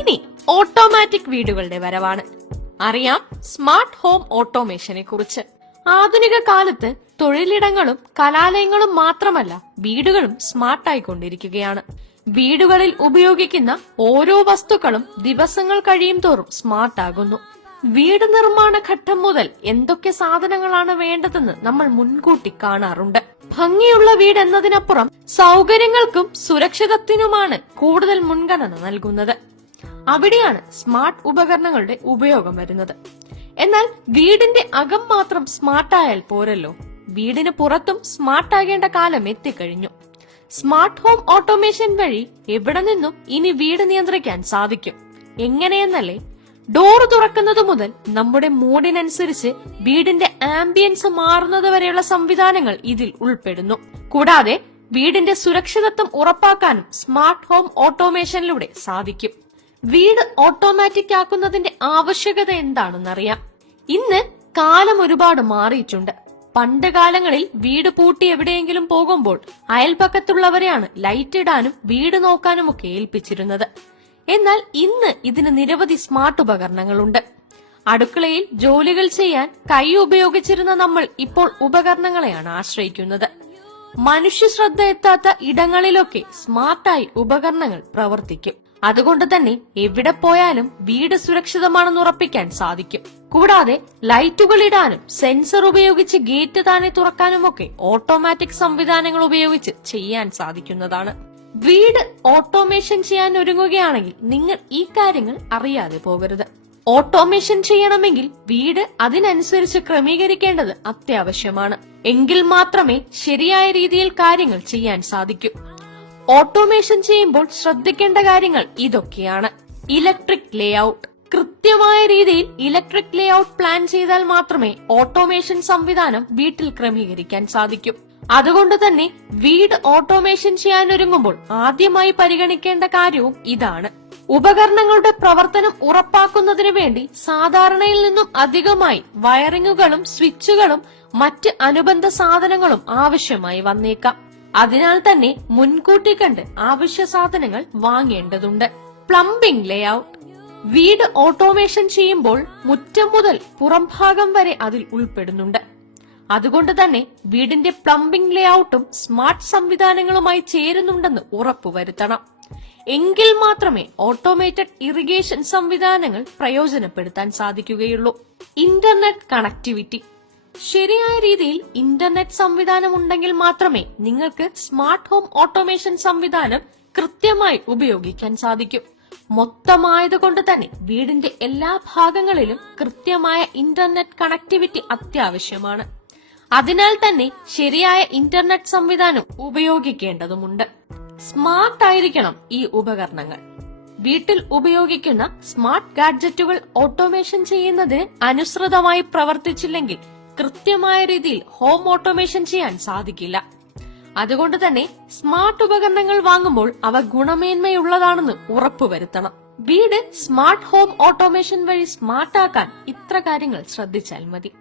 ഇനി ഓട്ടോമാറ്റിക് വീടുകളുടെ വരവാണ്. അറിയാം സ്മാർട്ട് ഹോം ഓട്ടോമേഷനെ കുറിച്ച്. ആധുനിക കാലത്ത് തൊഴിലിടങ്ങളും കലാലയങ്ങളും മാത്രമല്ല വീടുകളും സ്മാർട്ടായിക്കൊണ്ടിരിക്കുകയാണ്. വീടുകളിൽ ഉപയോഗിക്കുന്ന ഓരോ വസ്തുക്കളും ദിവസങ്ങൾ കഴിയും തോറും സ്മാർട്ടാകുന്നു. വീട് നിർമ്മാണ ഘട്ടം മുതൽ എന്തൊക്കെ സാധനങ്ങളാണ് വേണ്ടതെന്ന് നമ്മൾ മുൻകൂട്ടി കാണാറുണ്ട്. ഭംഗിയുള്ള വീട് എന്നതിനപ്പുറം സൗകര്യങ്ങൾക്കും സുരക്ഷിതത്വത്തിനുമാണ് കൂടുതൽ മുൻഗണന നൽകുന്നത്. അവിടെയാണ് സ്മാർട്ട് ഉപകരണങ്ങളുടെ ഉപയോഗം വരുന്നത്. എന്നാൽ വീടിന്റെ അകം മാത്രം സ്മാർട്ടായാൽ പോരല്ലോ, വീടിന് പുറത്തും സ്മാർട്ടാകേണ്ട കാലം എത്തിക്കഴിഞ്ഞു. സ്മാർട്ട് ഹോം ഓട്ടോമേഷൻ വഴി എവിടെ നിന്നും ഇനി വീട് നിയന്ത്രിക്കാൻ സാധിക്കും. എങ്ങനെയെന്നല്ലേ? ഡോർ തുറക്കുന്നത് മുതൽ നമ്മുടെ മൂഡിനനുസരിച്ച് വീടിന്റെ ആംബിയൻസ് മാറുന്നത് വരെയുള്ള സംവിധാനങ്ങൾ ഇതിൽ ഉൾപ്പെടുന്നു. കൂടാതെ വീടിന്റെ സുരക്ഷിതത്വം ഉറപ്പാക്കാനും സ്മാർട്ട് ഹോം ഓട്ടോമേഷനിലൂടെ സാധിക്കും. വീട് ഓട്ടോമാറ്റിക് ആക്കുന്നതിന്റെ ആവശ്യകത എന്താണെന്നറിയാം. ഇന്ന് കാലം ഒരുപാട് മാറിയിട്ടുണ്ട്. പണ്ട് കാലങ്ങളിൽ വീട് പൂട്ടി എവിടെയെങ്കിലും പോകുമ്പോൾ അയൽപക്കത്തുള്ളവരെയാണ് ലൈറ്റ് ഇടാനും വീട് നോക്കാനും ഒക്കെ ഏൽപ്പിച്ചിരുന്നത്. എന്നാൽ ഇന്ന് ഇതിന് നിരവധി സ്മാർട്ട് ഉപകരണങ്ങളുണ്ട്. അടുക്കളയിൽ ജോലികൾ ചെയ്യാൻ കൈ ഉപയോഗിച്ചിരുന്ന നമ്മൾ ഇപ്പോൾ ഉപകരണങ്ങളെയാണ് ആശ്രയിക്കുന്നത്. മനുഷ്യ ശ്രദ്ധ എത്താത്ത ഇടങ്ങളിലൊക്കെ സ്മാർട്ടായി ഉപകരണങ്ങൾ പ്രവർത്തിക്കും. അതുകൊണ്ട് തന്നെ എവിടെ പോയാലും വീട് സുരക്ഷിതമാണെന്ന് ഉറപ്പിക്കാൻ സാധിക്കും. കൂടാതെ ലൈറ്റുകൾ ഇടാനും സെൻസർ ഉപയോഗിച്ച് ഗേറ്റ് താനെ തുറക്കാനുമൊക്കെ ഓട്ടോമാറ്റിക് സംവിധാനങ്ങൾ ഉപയോഗിച്ച് ചെയ്യാൻ സാധിക്കുന്നതാണ്. വീട് ഓട്ടോമേഷൻ ചെയ്യാൻ ഒരുങ്ങുകയാണെങ്കിൽ നിങ്ങൾ ഈ കാര്യങ്ങൾ അറിയാതെ പോകരുത്. ഓട്ടോമേഷൻ ചെയ്യണമെങ്കിൽ വീട് അതിനനുസരിച്ച് ക്രമീകരിക്കേണ്ടത് അത്യാവശ്യമാണ്. എങ്കിൽ മാത്രമേ ശരിയായ രീതിയിൽ കാര്യങ്ങൾ ചെയ്യാൻ സാധിക്കൂ. ഓട്ടോമേഷൻ ചെയ്യുമ്പോൾ ശ്രദ്ധിക്കേണ്ട കാര്യങ്ങൾ ഇതൊക്കെയാണ്. Electric layout. കൃത്യമായ രീതിയിൽ ഇലക്ട്രിക് ലേഔട്ട് പ്ലാൻ ചെയ്താൽ മാത്രമേ ഓട്ടോമേഷൻ സംവിധാനം വീട്ടിൽ ക്രമീകരിക്കാൻ സാധിക്കൂ. അതുകൊണ്ട് തന്നെ വീട് ഓട്ടോമേഷൻ ചെയ്യാൻ ഒരുങ്ങുമ്പോൾ ആദ്യമായി പരിഗണിക്കേണ്ട കാര്യവും ഇതാണ്. ഉപകരണങ്ങളുടെ പ്രവർത്തനം ഉറപ്പാക്കുന്നതിന് വേണ്ടി സാധാരണയിൽ നിന്നും അധികമായി വയറിങ്ങുകളും സ്വിച്ചുകളും മറ്റ് അനുബന്ധ സാധനങ്ങളും ആവശ്യമായി വന്നേക്കാം. അതിനാൽ തന്നെ മുൻകൂട്ടി കണ്ട് ആവശ്യ സാധനങ്ങൾ വാങ്ങേണ്ടതുണ്ട്. Plumbing layout. വീട് ഓട്ടോമേഷൻ ചെയ്യുമ്പോൾ മുറ്റം മുതൽ പുറംഭാഗം വരെ അതിൽ ഉൾപ്പെടുന്നുണ്ട്. അതുകൊണ്ട് തന്നെ വീടിന്റെ പ്ലംബിംഗ് ലേഔട്ടും സ്മാർട്ട് സംവിധാനങ്ങളുമായി ചേരുന്നുണ്ടെന്ന് ഉറപ്പുവരുത്തണം. എങ്കിൽ മാത്രമേ ഓട്ടോമേറ്റഡ് ഇറിഗേഷൻ സംവിധാനങ്ങൾ പ്രയോജനപ്പെടുത്താൻ സാധിക്കുകയുള്ളൂ. Internet connectivity. ശരിയായ രീതിയിൽ ഇന്റർനെറ്റ് സംവിധാനം ഉണ്ടെങ്കിൽ മാത്രമേ നിങ്ങൾക്ക് സ്മാർട്ട് ഹോം ഓട്ടോമേഷൻ സംവിധാനം കൃത്യമായി ഉപയോഗിക്കാൻ സാധിക്കും. മൊത്തമായതുകൊണ്ട് തന്നെ വീടിന്റെ എല്ലാ ഭാഗങ്ങളിലും കൃത്യമായ ഇന്റർനെറ്റ് കണക്ടിവിറ്റി അത്യാവശ്യമാണ്. അതിനാൽ തന്നെ ശരിയായ ഇന്റർനെറ്റ് സംവിധാനം ഉപയോഗിക്കേണ്ടതുണ്ട്. സ്മാർട്ട് ആയിരിക്കണം ഈ ഉപകരണങ്ങൾ. വീട്ടിൽ ഉപയോഗിക്കുന്ന സ്മാർട്ട് ഗാഡ്ജറ്റുകൾ ഓട്ടോമേഷൻ ചെയ്യുന്നതിന് അനുസൃതമായി പ്രവർത്തിച്ചില്ലെങ്കിൽ കൃത്യമായ രീതിയിൽ ഹോം ഓട്ടോമേഷൻ ചെയ്യാൻ സാധിക്കില്ല. അതുകൊണ്ട് തന്നെ സ്മാർട്ട് ഉപകരണങ്ങൾ വാങ്ങുമ്പോൾ അവ ഗുണമേന്മയുള്ളതാണെന്ന് ഉറപ്പുവരുത്തണം. വീട് സ്മാർട്ട് ഹോം ഓട്ടോമേഷൻ വഴി സ്മാർട്ടാക്കാൻ ഇത്ര കാര്യങ്ങൾ ശ്രദ്ധിച്ചാൽ മതി.